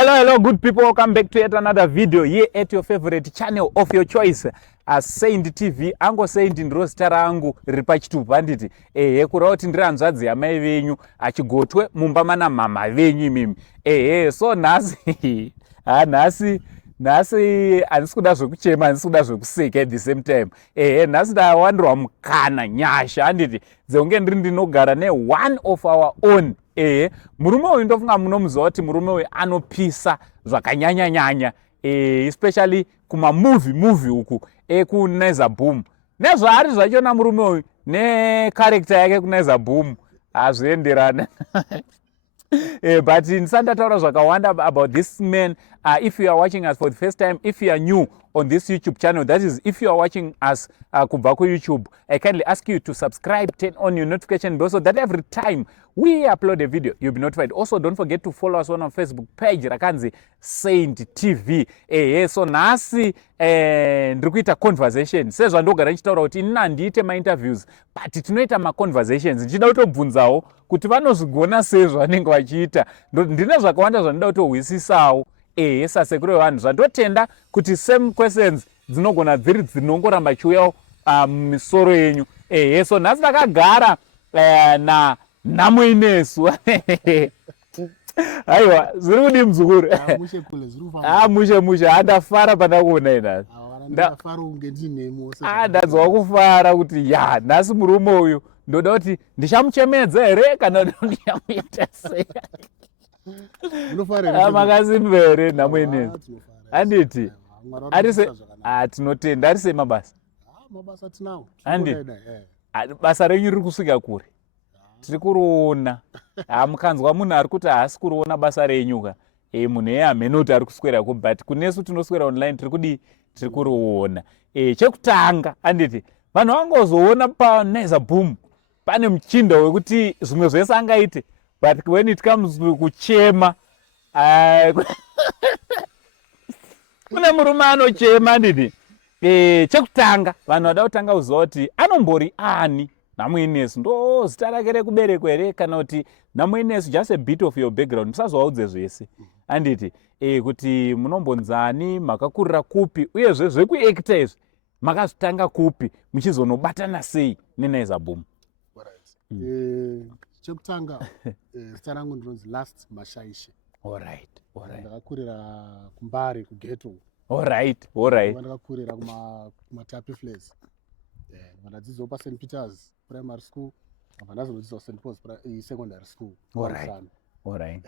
Hello, good people. Welcome back to yet another video here at your favorite channel of your choice, Saint TV. Ango Saint ndiro zita rangu riri pachitubu handiti. Kureva kuti ndiri hanzvadzi yamai venyu achigotwe mumba mana mama venyu imimi. So nhasi handisi kuda zvekuchema, handisi kuda zvekuseka at the same time. Nhasi ndawandirwa mukana nyasha handiti dzekunge ndiri ndinogara one of our own. Murume uyu ndofunga munomuziva kuti murume uyu anopisa zvakanyanya-nyanya, especially kumamovie uku kuNaiza Boom. Nezvaari zvachona murume uyu nekarekta yake kuNaiza Boom hazvienderana. But ndisati ndataura zvakawanda about this man. If you are watching us for the first time, if you are new on this YouTube channel, that is, if you are watching us kubva YouTube, I kindly ask you to subscribe, turn on your notification bell so that every time we upload a video, you'll be notified. Also, don't forget to follow us on our Facebook page, rakanzi Saint TV. So nhasi ndiri kuita conversation. Sezvandogara ndichitaura kuti ini handiite ma-interviews, but tinoita ma-conversations. Ndichida kutobvunzawo kuti vanozvigona sei zvavanenge vachiita. Ndine zvakawanda zvandinoda kutohwisisawo. Sasekuru vevanhu zvandotenda kuti same questions dzinogona dziri dzinongoramba chiuyawo misoro yenyu. So nhasi ndakagara nhamo inesu. Aiwa, zviri kudi muzukuru? Mushe handafara pandakuona inhasi. Ndanzwa kufara kuti nhasi murume uyu ndoda kuti ndichamuchemedza here kana ndichamuita sei? Makasimba here nhamo inesu? Handiti tinotenda. Ari sei mabasa? Handiti basa renyu riri kusvika kure? Tiri kuriona. Mukanzwa munhu ari kuti haasi kuriona basa renyuka. Munhu hamenote ari kuswera, but kunesu tinoswera online tiri kuriona. Chekutanga handiti vanhu vangozoona paNaiza Boom pane muchinda wekuti zvimwe zvese angaite, but when it comes kuchema kune murume anochema handiti. Chekutanga vanhu vada kutanga kuziva kuti anombori ani nhamo inesu. Ndo zita rake rekuberekwa here kana kuti nhamo inesu just a bit of your background, musazovaudze zvese handiti. Kuti munombonzani, makakurira kupi, uyezve zvekuacta izvi makazvitanga kupi, muchizonobatana sei neNaiza Boom? Chekutanga zita rangu ndinonzi Last Mashaishe. Alright. Ndakakurira kuMbare kuGhetto. Alright. Ndakakurira kumaTapi Flats. Ndakadzidzawo paSt Peters Primary School, ndakadzidzawo St Paul's Secondary School. Alright.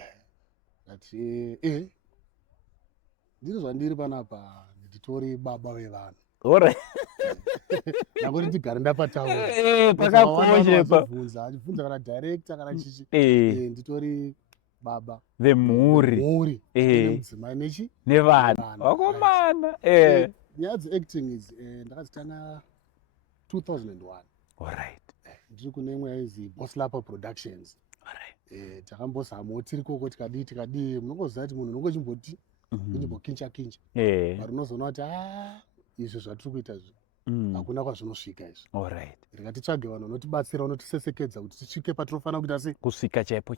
Ndiri zvandiri panapa nditori baba vevanhu. Alright. Nangoti ndigare ndapataura. Pakakoshepa. Achibvunza kana director kana chichi. Nditori baba vemhuri. Mudzimai nevana vakomana. Nyaya dzeacting idzi ndakadzitanga 2001. Alright. Ndiri kune imwe yainzi Boss Lapa Productions. Alright. Takambozamawo tiri koko tikadii munongoziva kuti munhu unongochimboti unchimbokincha but unozoona kuti izvi zvatiri kuita izvi hakuna kwazvinosvika izvi. Alright. Rikatitsvage vanhu vanotibatsira vanotisesekedza kuti tisvike patinofana kuita sei kusvika chaipo.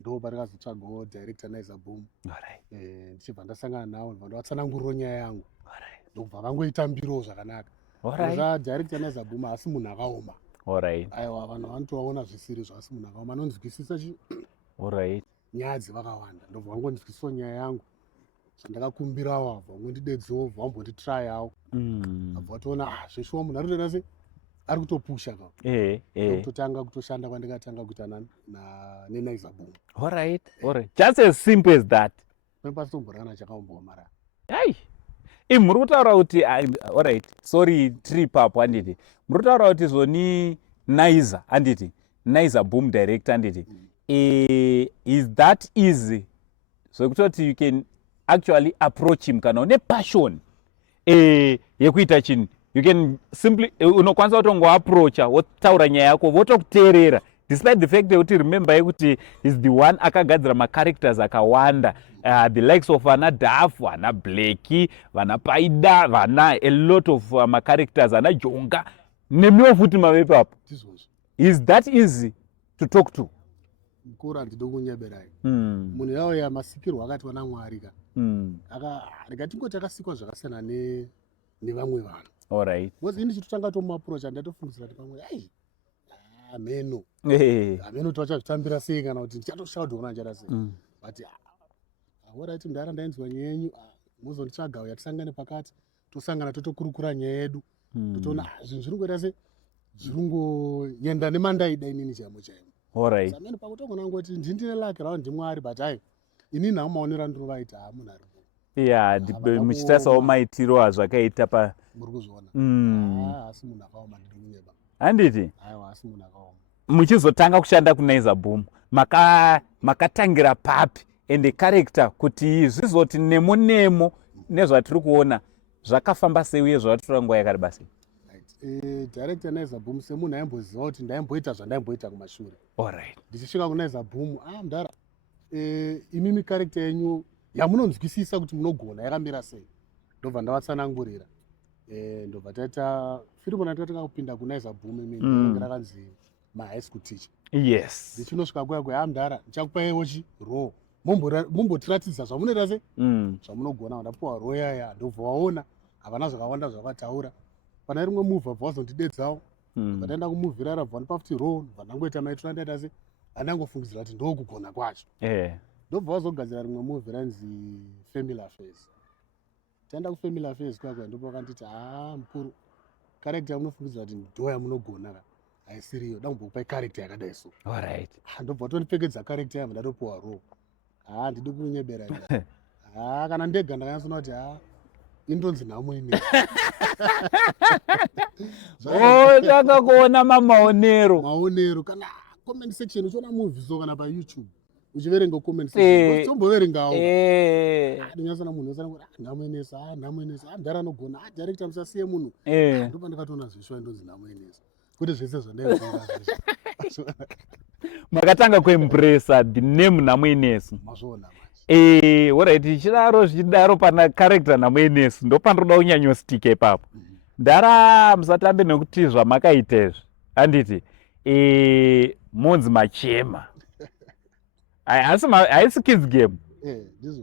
Ndo parikazotsvagawo director Naiza Boom. Alright. Ndichibva ndasangana navo ndibva ndavatsananguriro nyaya yangu. Alright. Ndobva vangoitambirawo zvakanaka. Alright. Director Naiza Boom asi munhu akaoma. Alright. Aiwa, vanhu vanotovaona zvisiri zvasi munhu akaoma anonzwisisa alright nyaya dzevakawanda. Ndobva vangonzwisisawo nyaya yangu zvandakakumbirawo, abva vangondidedzawo, abva vambonditryawo, abva vatoona zveshuwa munhu ari kutoita sei ari kutopusha kao. Kutotanga kutoshanda kwandikatanga kuita neNaiza Boom. Alright. Just as simple as that. Pempasitomborana chakaombawo mara. Muri kutaura kuti alright, sorry, trip apo handiti. Muri kutaura kuti zvoni Naiza handiti, Naiza Boom director handiti. Is that easy zvekutoti you can actually approach him kana une passion yekuita chinhu, you can simply unokwanisa kutongoapproacha wotaura nyaya yako votokuteerera, despite the fact yekuti remember yekuti is the one akagadzira macharacters akawanda, the likes of vana Duff, vana Blackie, vana Paida, vana a lot of macharacters, vana Jonga nemiwo futi mavepapo. Is that easy to talk to? mukuru handidi kunyeberai. Munhu yauya masikirwo akatwa naMwari ka. Ndikatingoti akasikwa zvakasiyana nevamwe vanhu. Alright. Because ini chitotanga tomuapurocha ndatofungidzira kuti pamwe ai ameno. Ameno tavachazvitambira sei kana kuti ndichatoshaudha kuona ndichada sei. But alright mudara ndainzwa nyaya yenyu muzonditsvaga uya tisangane pakati tosangana totokurukura nyaya yedu. Totoona zvinhu zviri kuita sei zviri kungoenda nemandaida inini chaimo chaimo. Alright. Sameni pakutogona ngoti ndindine lake rawo ndiMwari but hai inini nawo maonero andinovaita munhu ari muchitasawo maitiro azvakaita pa muri kuzviona. Asi munhu akaoma ndiri kunyeba. Handiti? Aiwa asi munhu akaoma. Muchizotanga kushanda kuNaiza Boom makatangira papi ende character kuti zvizoti nemo nezvatiri kuona zvakafamba sei uye zvavatora nguva yakareba sei? Director Naiza Boom semunhu aimboziva kuti ndaimboita zvandaimboita kumashure. Alright. Ndichisvika kuNaiza Boom mudara imimi character yenyu yamunonzwisisa kuti munogona yakamira sei. Ndobva ndavatsanangurira. Ndobva taita firimu ndatanga kupinda kuNaiza Boom imini rakanzi my high school teacher. Yes. Ndichinosvika kuya mudara ndichakupaiwo raw. Mumbotiratidza zvamunoita sei? Zvamunogona. Ndapuwa raw yaya ndobva waona havana zvakawanda zvavataura. Pana rimwe movie abva vazondidedzawo. Pataenda kumovie rara abva vandipa futi raw ndobva ndangoita maitiro andaita sei? Andangofungidzira kuti ndokugona kwacho. Ndobva vazogadzira rimwe movie ranzi Family Affairs. Taenda kuFamily Affairs kwakwa ndipo vakanditi mukuru character yamunofungidzira kuti ndo yamunogona ka haisiriyo ndambokupai character yakadai so. Alright. Ndobva vatondipfekedza character yamu ndatopuwa raw. Ndidi kunyebera ina. Kana ndega ndakanyatsona kuti indonzi nhamo ine. Tanga kuona maonero kana comment section uchiona movie so kana paYouTube uchiverenga comment section utomboverengawo. Ndinyatsona munhu osana kuti nhamo inesa mudhara anogona director musasiye munhu. Ndopa ndakatoona zvishwa indonzi nhamo inesa kuti zvese zvandaifunga zveshe. Makatanga kuimpressa the name nhamo inesa. Mazvoona. Alright, zvichidaro pana character nhamo inesa ndopanoda kunyanyostika ipapo. Ndara musatambe nekuti zvamakaita izvi. Handiti monzi machema. Haisi kids game.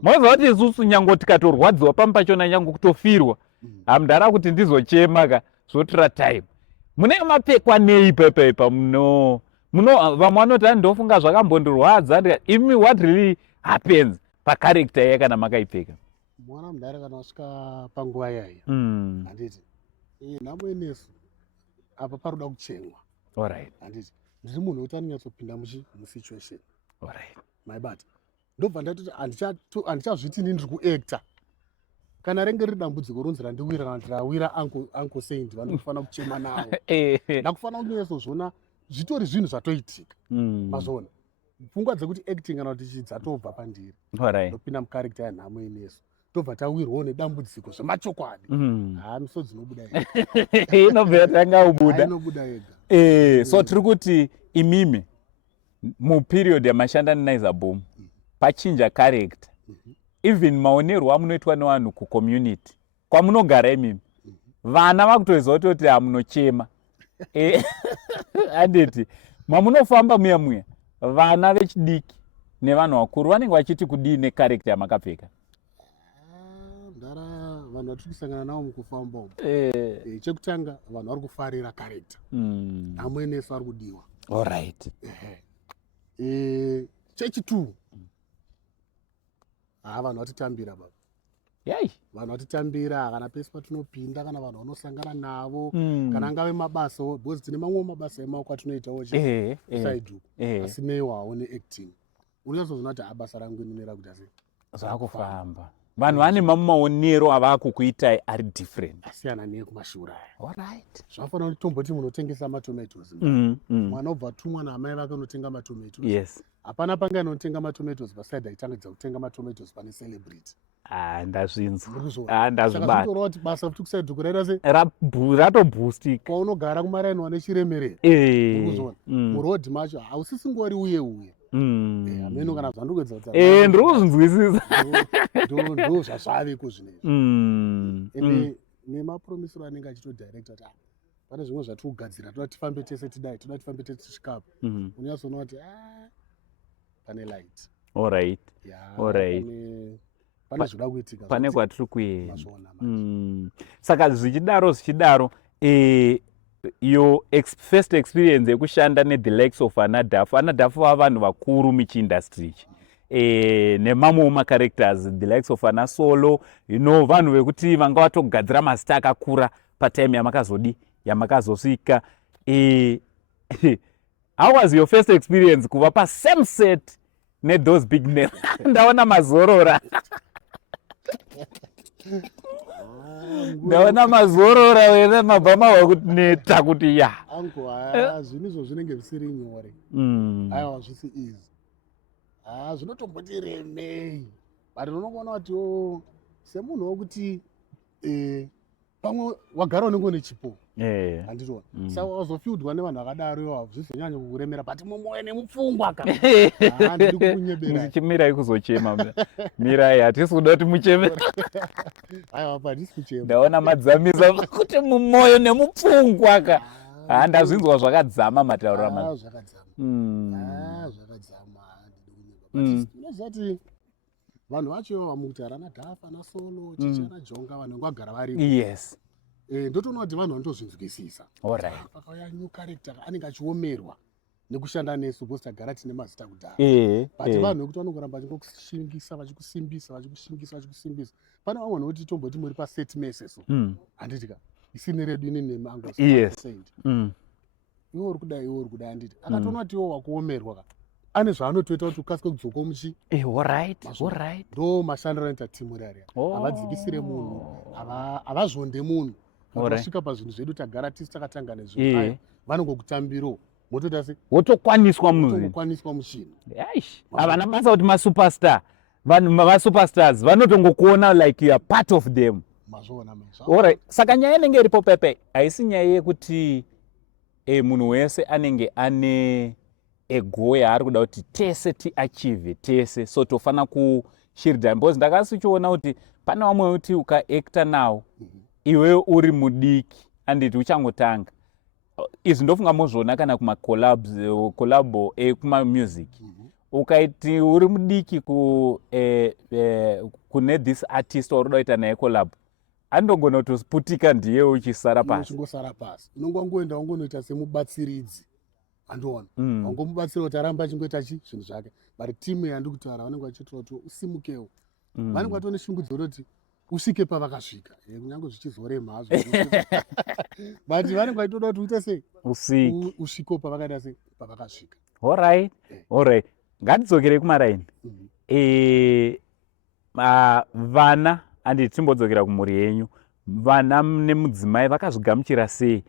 Moziva kuti isusu nyange tikatorwadziwa pamwe pachona nyange kutofirwa hamudara kuti ndizochema ka zvotora time. Mune mapfekwa nei pepa vamwe vanoti ndofunga zvakambondirwadza. Imi what really happens pacharacter yaya kana makaipfeka? Mwana mudara kana wasvika panguva yaya handiti nhamo inesu apa paroda kuchemwa. Alright. Handiti ndiri munhu wekuti anonyatsopinda musituation. Alright. Maibata ndobva ndatoti handichazviti ini ndiri kuacta. Kana renge riri dambudziko ronzi randiwira kana kuti rawira Uncle Saint vandofanira kuchema navo. Ndakufanira kunyanyozozviona zvitori zvinhu zvatoitika. Mazvoona pfungwa dzekuti acting kana kuti dzatobva pandiri. Ndopinda mucharacter yanhamo inesu tobva tawirwawo nedambudziko zvemachokwadi. Misodzi inobuda yega. Inobva yatanga kubuda. Inobuda yega. So tiri kuti imimi muperiod yamashanda neNaiza Boom pachinja character. Even maonerwo amunoitwa nevanhu kucommunity kwamunogara imimi vana vakutoziva kuti hamunochema. Handiti mamunofamba muya vana vechidiki nevanhu vakuru vanenge vachiti kudii necharacter yamakapfeka? Ndara vanhu vatiri kusangana navo mukufamba umu chekutanga vanhu vari kufarira character. Nhamo inesu ari kudiwa. Alright. Chechitu vanhu vatitambira baba. Vanhu vatitambira kana pese patinopinda kana vanhu vanosangana navo kana angave mabasa because tine mamwe mabasa emaoko atinoitawo side asi neiwawo neacting. Unozoona kuti basa rangu inini rakuita sei zvakufamba. Vanhu vane mamwe maonero avakukuitai ari different. Asiyana nekumashure aya. Alright. Zvafanira kuti tomboti munotengesa matomatoes. Mwana obva tumwa naamai vake unotenga matomatoes. Yes. Hapana panga inotenga matomatoes paside aitangidza kutenga matomatoes pane celebrity. Ndazvinzwa. Ndazvibata. Saka zvitoreva kuti basa futi kuside kuraita sei? Ratobhoostika. Kwaunogara kumaraini wane chiremerera. Urikuzviona. Muroad macho hausisingori uye. Ameno kana zvandikuedza kuti ndiri kuzvinzwisisa. Ndo zvazvaveko zvinezvi. Ende nemapromisero anenge achitodirecta kuti pane zvimwe zvatiri kugadzira toda tifambe tese tidai toda tifambe tese tisvikapo. Unyatsoona kuti pane light. Alright. Yeah, Alright. pane zvoda kuitika. Pane kwatiri kuenda. Mazvona. Saka zvichidaro your first experience yekushanda ne-the likes of Anadafu va vanhu vakuru muchiindustry ichi. Nemamwewo macharacters the likes of Ana Solo, vanhu vekuti vanga vatogadzira mazita akakura patime yamakazosvika. How was your first experience kuva pasame set those big names? Ndaona mazorora. Ndaona mazorora wena mabhama wakuneta kuti ya. Angu zvinhu izvo zvinenge zvisiri nyore. Aiwa zvisi easy. Zvinotomboti remei. But unoona kuti semunhu wokuti pamwe wagara unenge une chipo. Handitoona. Saka wazofyudwa nevanhu vakadaro ivo hazvizonyanya kukuremera but mumwoyo nemupfungwa ka. Handiri kukunyebera. Muchimirai kuzochema. Mirai hatisi kuda kuti muchemera. Aiwa hatisi kuchema. Ndaona madzamisa kuti mumwoyo nemupfungwa ka. Ndazvinzwa zvakadzama matauro amai. Zvakadzama. Unoziva kuti vanhu vacho vamuti Anadafu, Ana Solo, Chichana Jonga vanhu vagara vari. Yes. Ndotoona kuti vanhu vanotozvinzwisisa. Alright. Pakauya new character anenge achiomerwa nekushanda nesu because tagara tine mazita kudhara. But vanhu vekuti vanongoramba vachikushingisa vachikusimbisa. Pane vamwe vanoti tomboti muri paset meseso. Handiti ka isini redu ine nemango. Yes. Iwo uri kudai handiti. Akatoona kuti iwo wakuomerwa ka. Ane zvaanotoita kuti ukasike kudzoka muchi. Alright. Ndo mashandiro anoita timu rari. Havadzikisire munhu, havazvonde munhu. Vasvika pazvinhu zvedu tagara tisi takatanga nezvinhu. Vanongokutambiro. Motota se wotokwaniswa muchini. Havana basa kuti masuperstar. Vanhu masuperstars vanotongokuona like you are part of them. Mazvona. Alright. Saka nyaya inenge iripo pepe haisi nyaya yekuti munhu wese anenge ane ego yaari kuda kuti tese tiachieve tese, so tofana kushirida. Because ndakasichiona kuti pane vamwe kuti ukaacta nawo iwe uri mudiki anditi uchangotanga. Izvi ndofunga mozvona kana kumakolabo kuma-music. Ukaiti uri mudiki kune this artist wauri kuda kuita naye collab, andogona kutosputika ndiye uchisara pasi. Uchingosara pasi. Unongoenda ungonoita semubatsiridzi. Andoona. Wangomubatsira kuti aramba achingoita zvinhu zvake. But timu yandiri kutaura vanenge vachitaura kuti usimukewo. Vanenge vatone shungudzo kuti usvike pavakasvika. Kunyange zvichizorema hazvo. But vanenge vachitoda kuti uite sei? Usvikewo pavakaita sei? Pavakasvika. Alright. Ngatidzokere kumaraini. Vana handiti timbodzokera kumhuri yenyu. Vana nemudzimai vakazvigamuchira sei?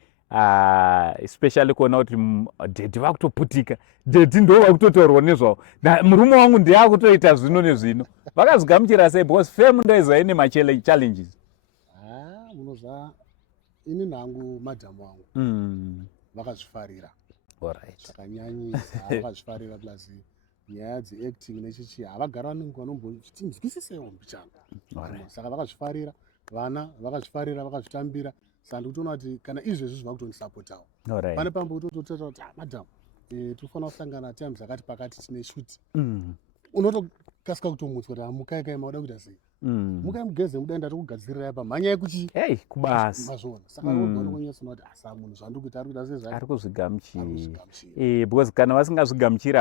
Especially kuona kuti dhedhi vakutoputika, dhedhi ndo vakutotaurwa nezvavo, murume wangu ndiye akutoita zvino nezvino. Vakazvigamuchira sei? Because fame ndoiziva ine machallenges. Munozva ini nangu madhamu wangu vakazvifarira. Zvakanyanyisa vakazvifarira plus nyaya dzeacting nechichi havagara vanombotinzwisisewo mbichana. Saka vakazvifarira, vana vakazvifarira, vakazvitambira. Saka ndikutoona kuti kana izvezvi zvakutondisapotawo. Pane pamwe utototaura kuti madhamu tofanira kusangana time dzakati pakati tine shuti. Unotokasika kutomutswa kuti mukai mauda kuita sei? Mukai mugeze mudaenda tokugadzirirai pamhanya yekuchi kubasa. Mazvona. Saka unonyesona kuti asa munhu zvandiri kuita ari kuita sei? Ari kuzvigamuchira. Because kana vasingazvigamuchira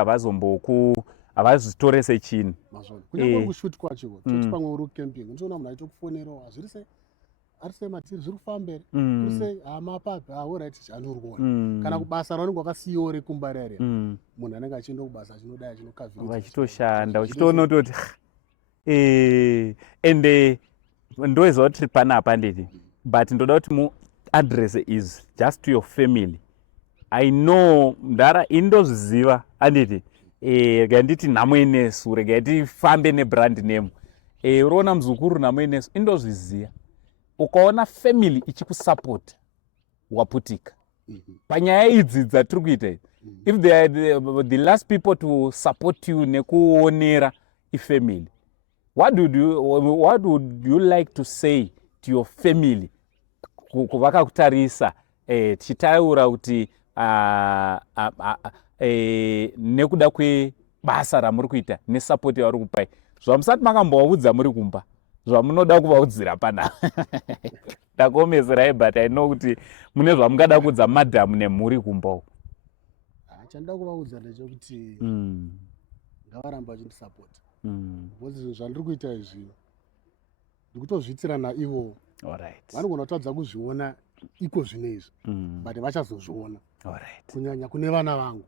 havazvitorese chinhu. Mazvona. Kunyange kushuti kwacho toti pamwe uri camping unotoona munhu aitokufonerawo hazviri sei? Ari sei matiri zviri kufamba here? Uri sei? Mapapi. Alright handiri kuona. Kana kubasa raunenge wakasiyiwa rekumba rari. Munhu anenge achienda kubasa achinodai achinokavhira. Vachitoshanda uchitoona kutoti ende ndoiziva kuti panapa nditi. But ndoda kuti muadrese is just to your family. I know ndara indozviziva anditi. Rega nditi nhamo inesu, rega tifambe nebrand name. Uroona muzukuru nhamo inesu indozviziva. Ukaona family ichikusapota waputika. Panyaya idzi dzatiri kuita, if they are the last people to support you nekuonera ifamily, what would you like to say to your family kuvakakutarisa tichitaura kuti nekuda basa ramuri kuita nesapoti yavari kupai, zvamusati makambovaudza muri kumba, zvamunoda kuvaudzira pana. Ndakuomeserai, but I know kuti mune zvamungada kuudza madhamu nemhuri kumba uko. Chandoda kuvaudza ndechekuti ngavaramba vachindisapota. Because zvinhu zvandiri kuita izvi ndikutozviitira naivo. Vanogona kutadza kuzviona iko zvino izvi, but vachazozviona. Kunyanya kune vana vangu.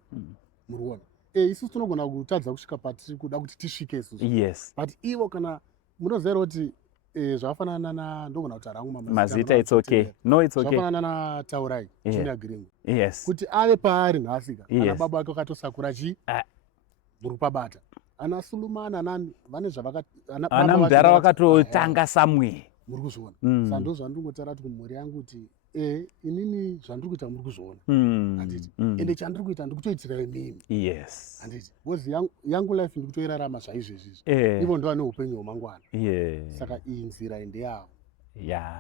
Muriona. Isusu tinogona kutadza kusvika patiri kuda kuti tisvike isusu. Yes. But ivo kana munoziva kuti zvafanana na ndogona kutaura hangu mazita. It's okay. No, it's okay. Zvafanana na Taurai Junior Green. Yes. Kuti ave paari nhasika. Ana baba vake vakatosakura chi muri pabata. Ana Sulumana nani vane zvavaka ana mudhara vakatotanga Samuel. Muri kuzviona. Sando zvandingotaura kuti kumhuri yangu kuti inini zvandiri kuita muri kuzviona. Handiti. Ende chandiri kuita ndikutoitira imimi. Yes. Handiti. Because yangu life ndikutoirarama zvaizvezvi. Ivo ndo vane upenyu hwamangwana. Saka iyi nzira ndeyavo.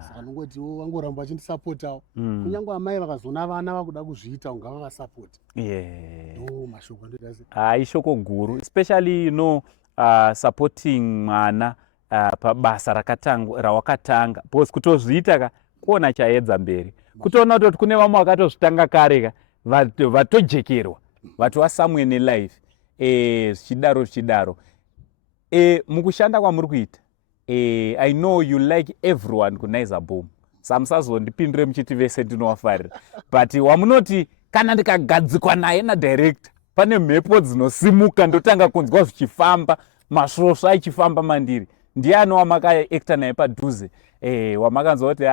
Saka ndingoti vangoramba vachindisapota. Kunyange amai vakazoona vana vakuda kuzviita ngavavasapoti. Ndo mashoko andidasi. Ishoko guru, especially supporting mwana pabasa rawakatanga. Because kutozviita kuona chaedza mberi. Kutoona kuti kune vamwe vakatozvitanga kare vatojekerwa, vatu vaSamuel nelife. Zvichidaro. Mukushanda kwamuri kuita. I know you like everyone kunaiza boom. Samusazondipindire muchiti vese ndinowafarira. But wamunoti kana ndikagadzikwa naye nadirector, pane mhepo dzinosimuka ndotanga kunzwa zvichifamba, masvosva achifamba mandiri. Ndiani wamakaekta naye padhuze? Wamakanzwa kuti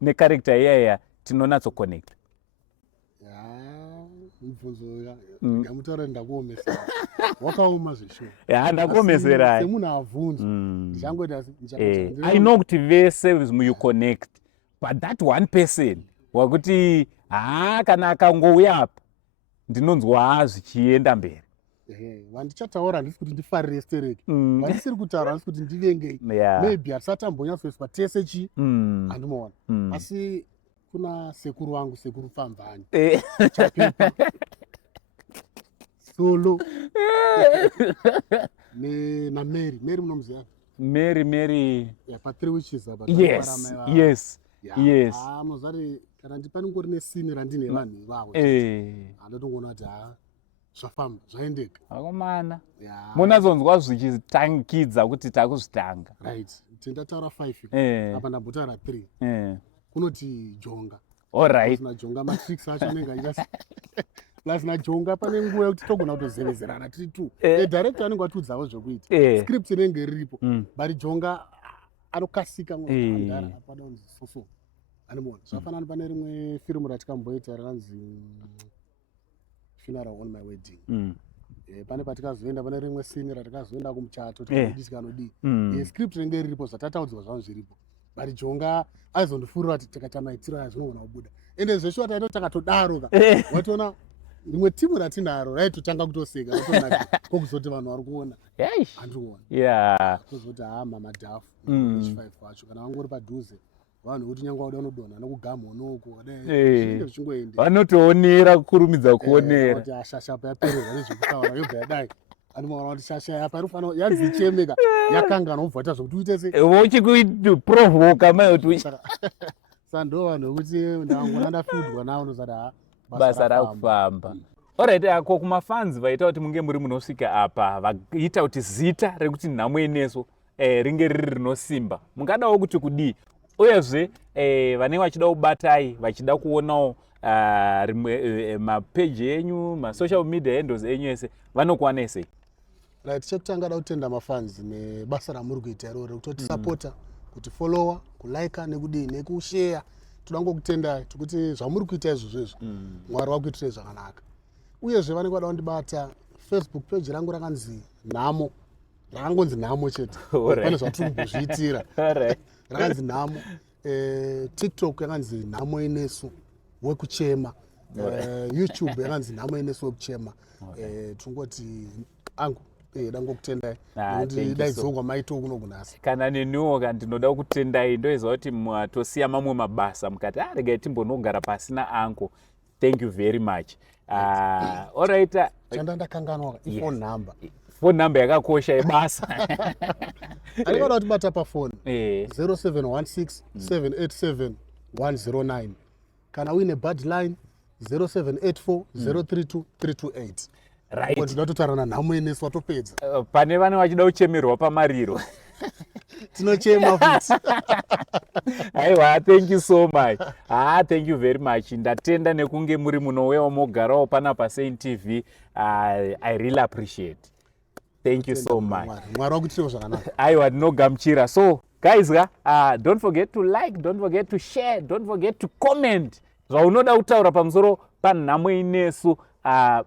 necharacter iyaya tinonatsokonekta. Mubvunzo ndamutaura ndakuomesera. Wakaoma zvesho. Ndakuomeserai. Semunhu avhunza. Ndichangoti I know kuti vese you connect. But that one person wakuti kana akangouya apa ndinonzwa zvichienda mberi. Vandichataura handisi kuti ndifarire stereki. Vandisiri kutaura handisi kuti ndivengei. Maybe hatisatambonyatsoiswa tese chi handimoona. Asi kuna sekuru wangu, sekuru Pamvani. Chapepa. Solo. Na Mary munomuziva? Mary. Pa 3 witches apa. Yes. Muzari kana ndipaningori nesini randine vanhu ivavo. Andotongoona kuti zvafamba zvaendeka. Akomana. Munazonzwa zvichitangidza kuti takuzvitanga. Right. Tendataura 5. Apa ndambotaura 3. Kunoti jonga. Alright. Na jonga matrix acho anenge achasi. Plus na jonga pane nguva yekuti togona kutozevezerana tiri 2. Director anenge atiudzawo zvokuita. Script inenge riripo. But jonga anokasika ngandara apada unzi soso. Animona. Zvafanana pane rimwe film ratikamboita rakanzi Funeral on My Wedding. Pane patikazoenda pane rimwe scene ratikazoenda kumuchato tikadii. Script inenge riripo zvatataudzwa zvangu zviripo. Bari jonga aizondifurira kuti takaita maitiro aya zvinogona kubuda. Ende zvesho taito takatodaro watoona rimwe timu ratinaro raitotanga kutoseka watoona kokuzoti vanhu vari kuona. Handikuona. Kuzoti mamadhafu H5 wacho kana vangori padhuze vanhu kuti nyangwa wada unodonha nokugama unoko kudai zvichingoenda. Vanotoonera kukurumidza kuonera. Kuti ashashapa yapererwa nezvekutaura yobva yadai. Anomaona kuti shasha yapa irifana yanzi ichemeka yakangana ubvata zvokuti uite sei uchikuprovoka mayotu. Sando vanhu vekuti ndangona ndafudwa nawo ndozati basa rakufamba. Alright, ako kumafans vaita kuti munge muri munosvika apa vaita kuti zita rekuti nhamo ineso ringe riri rinosimba, mungadawo kuti kudii? Uyezve vanenge vachida kubatai vachida kuonawo rimwe mapeji enyu, masocial media handles enyu ese vanokuwana sei? Right, chekutanga da kutenda mafans nebasa ramuri kuita iroro kuti supporta, kuti follower, kulike nekudii nekushare. Toda kutenda kuti zvamuri kuita izvozvo Mwari wakuitire zvakanaka. Uyezve vanenge vada kundibata Facebook page rangu rakanzi Nhamo. Rakangonzi Nhamo chete. Pane zvatiri kuzviitira. Rakanzi Nhamo. TikTok yakanzi Nhamo Inesu wekuchema. YouTube yakanzi Nhamo Inesu wekuchema. Tungoti angu ndangokutendai nokuti daidzongwa maito kunokunasa. Kana neniwo ndinoda kutendai ndoizwa kuti mwatosiya mamwe mabasa mukati regai timbonogara pasina angu. Thank you very much. Alright. Chanda ndakanganwa phone number. phone number yakakosha yebasa. Anengada kutibata pafoni Eh. 0716 787 109 kana uine bad line 0784 032 328. Right. Ndinototaurana nhamo inesu watopedza. Pane vane vachida kuchemerwa pamariro. Tinochema futi. Aiwa, thank you so much. Thank you very much. Ndatenda nekunge muri munowewo mogarawo pana paSaint TV. I really appreciate. Thank you so much. Mwari wakuitira zvakanaka. Aiwa, ndinogamuchira. So guys, don't forget to like, don't forget to share, don't forget to comment. Zvaunoda kutaura pamusoro panhamo inesu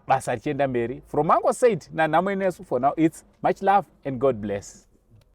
basa richienda mberi. From Uncle Saint nanhamo inesu, for now it's much love and God bless.